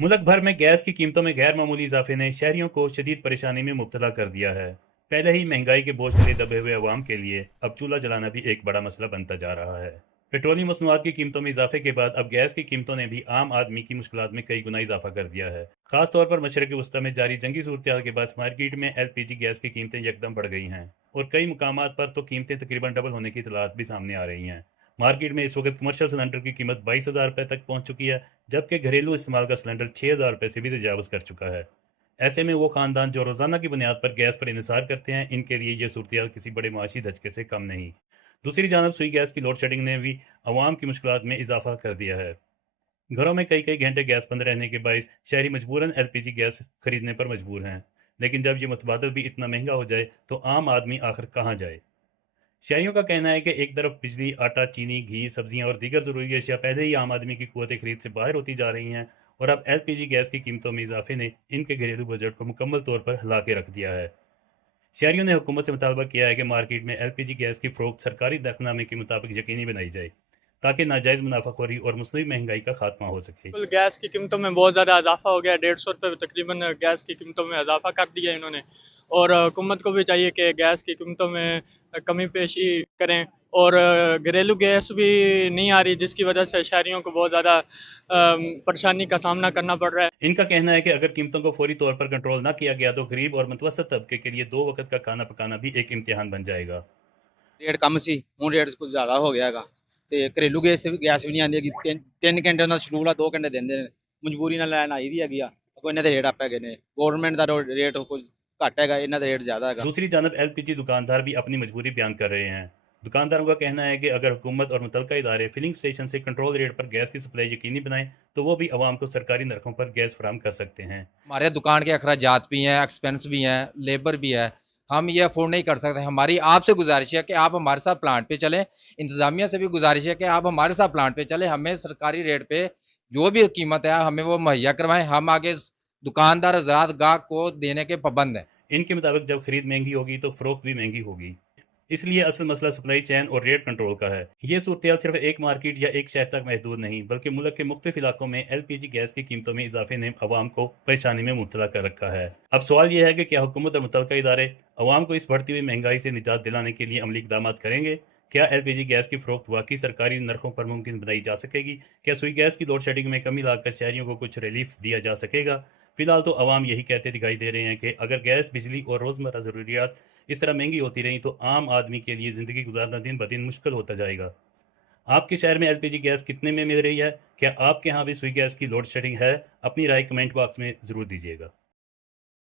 मुल्क भर में गैस की कीमतों में गैर मामूली इजाफे ने शहरियों को शदीद परेशानी में मुब्तला कर दिया है। पहले ही महंगाई के बोझ तले दबे हुए अवाम के लिए अब चूल्हा जलाना भी एक बड़ा मसला बनता जा रहा है। पेट्रोलियम मसनूआत की कीमतों में इजाफे के बाद अब गैस की कीमतों ने भी आम आदमी की मुश्किलात में कई गुना इजाफा कर दिया है। खास तौर पर मशरक़ वस्ती में जारी जंगी सूरत के बाद मार्केट में LPG गैस की कीमतें यकदम बढ़ गई हैं और कई मुकामात पर तो कीमतें तकरीबन डबल होने की इतलात भी सामने आ रही हैं। मार्केट में इस वक्त कमर्शियल सिलेंडर की कीमत 22,000 रुपये तक पहुंच चुकी है, जबकि घरेलू इस्तेमाल का सिलेंडर 6,000 रुपये से भी तजावज़ कर चुका है। ऐसे में वो खानदान जो रोज़ाना की बुनियाद पर गैस पर इन्हिसार करते हैं, इनके लिए ये सूरत किसी बड़े माशी धचके से कम नहीं। दूसरी जानब सुई गैस की लोड शेडिंग ने भी अवाम की मुश्किलात में इजाफा कर दिया है। घरों में कई कई घंटे गैस बंद रहने के बायस शहरी मजबूरन LPG गैस खरीदने पर मजबूर हैं। लेकिन जब ये मुतबादल भी इतना महंगा हो जाए तो आम आदमी आखिर कहाँ जाए। शहरियों का कहना है कि एक तरफ बिजली, आटा, चीनी, घी, सब्जियां और दीगर ज़रूरी अशिया पहले ही आम आदमी की कुव्वत खरीद से बाहर होती जा रही हैं, और अब LPG गैस की कीमतों में इजाफे ने इनके घरेलू बजट को मुकम्मल तौर पर हिला के रख दिया है। शहरियों ने हुकूमत से मुतालबा किया है कि मार्केट में LPG गैस की फ़रोख्त सरकारी दखलनामे के मुताबिक यकीनी बनाई जाए, ताकि नाजायज़ मुनाफाखोरी और मसनूई महंगाई का खात्मा हो सके। बिल्कुल, गैस की कीमतों में बहुत ज़्यादा इजाफा हो गया है। 150 रुपये तकरीबन गैस की कीमतों में इजाफा कर दिया है इन्होंने। और हुकूमत को भी चाहिए कि गैस की कीमतों में कमी पेशी करें। और घरेलू गैस भी नहीं आ रही, जिसकी वजह से शहरियों को बहुत ज़्यादा परेशानी का सामना करना पड़ रहा है। इनका कहना है कि अगर कीमतों को फौरी तौर पर कंट्रोल न किया गया तो गरीब और मुतवसत तबके के लिए 2 वक्त का खाना पकाना भी एक इम्तिहान बन जाएगा। ਰੇਟ ਕਮ ਸੀ, ਹੁਣ ਰੇਟ ਕੁਝ ਜ਼ਿਆਦਾ ਹੋ ਗਿਆ ਹੈਗਾ। ਤੇ ਘਰੇਲੂ ਗੈਸ ਵੀ ਨਹੀਂ ਆਉਂਦੀ ਹੈਗੀ। ਤਿੰਨ ਘੰਟੇ ਉਹਨਾਂ ਦਾ ਸ਼ਡਿਊਲ ਆ, 2 ਘੰਟੇ ਦਿੰਦੇ ਨੇ। ਮਜਬੂਰੀ ਨਾਲ ਲੈਣ ਆਈ ਦੀ ਹੈਗੀ ਆ। ਕੋਈ ਇਹਨਾਂ ਦੇ ਰੇਟ ਆਪੇ ਗਏ ਨੇ। ਗਵਰਨਮੈਂਟ ਦਾ ਰੇਟ ਕੁਝ ਘੱਟ ਹੈਗਾ, ਇਹਨਾਂ ਦਾ ਰੇਟ ਜ਼ਿਆਦਾ ਹੈਗਾ। दूसरी जानब LPG दुकानदार भी अपनी मजबूरी बयान कर रहे हैं। दुकानदारों का कहना है कि अगर हुकूमत और मुतलका इदारे फिलिंग स्टेशन से कंट्रोल रेट पर गैस की सप्लाई यकीनी बनाएं तो वो भी आवाम को सरकारी नरखों पर गैस फराहम कर सकते हैं। हमारे दुकान के अखराजात भी हैं, एक्सपेंस भी हैं, लेबर भी है। हम ये अफोर्ड नहीं कर सकते। हमारी आपसे गुजारिश है कि आप हमारे साथ प्लांट पे चलें। इंतज़ामिया से भी गुजारिश है कि आप हमारे साथ प्लांट पे चलें। हमें सरकारी रेट पे जो भी कीमत है हमें वो मुहैया करवाएं। हम आगे दुकानदार हज़रात गाहक को देने के पाबंद हैं। इनके मुताबिक जब खरीद महंगी होगी तो फरोख्त भी महंगी होगी, इसलिए असल मसला सप्लाई चेन और रेट कंट्रोल का है। ये सूरत सिर्फ एक मार्केट या एक शहर तक महदूद नहीं, बल्कि मुल्क के मुख्तलिफ इलाकों में LPG गैस की कीमतों में इजाफे ने अवाम को परेशानी में मुब्तला कर रखा है। अब सवाल यह है कि क्या हुकूमत और मुतलका इदारे अवाम को इस बढ़ती हुई महंगाई से निजात दिलाने के लिए अमली इकदाम करेंगे? क्या LPG गैस की फरोख्त वाकई सरकारी नरखों पर मुमकिन बनाई जा सकेगी? क्या सुई गैस की लोड शेडिंग में कमी लाकर शहरियों को कुछ रिलीफ दिया जा सकेगा? फिलहाल तो अवाम यही कहते दिखाई दे रहे हैं कि अगर गैस, बिजली और रोज़मर्रा ज़रूरियात इस तरह महंगी होती रही तो आम आदमी के लिए ज़िंदगी गुजारना दिन ब दिन मुश्किल होता जाएगा। आपके शहर में LPG गैस कितने में मिल रही है? क्या आपके यहाँ भी सुई गैस की लोड शेडिंग है? अपनी राय कमेंट बॉक्स में ज़रूर दीजिएगा।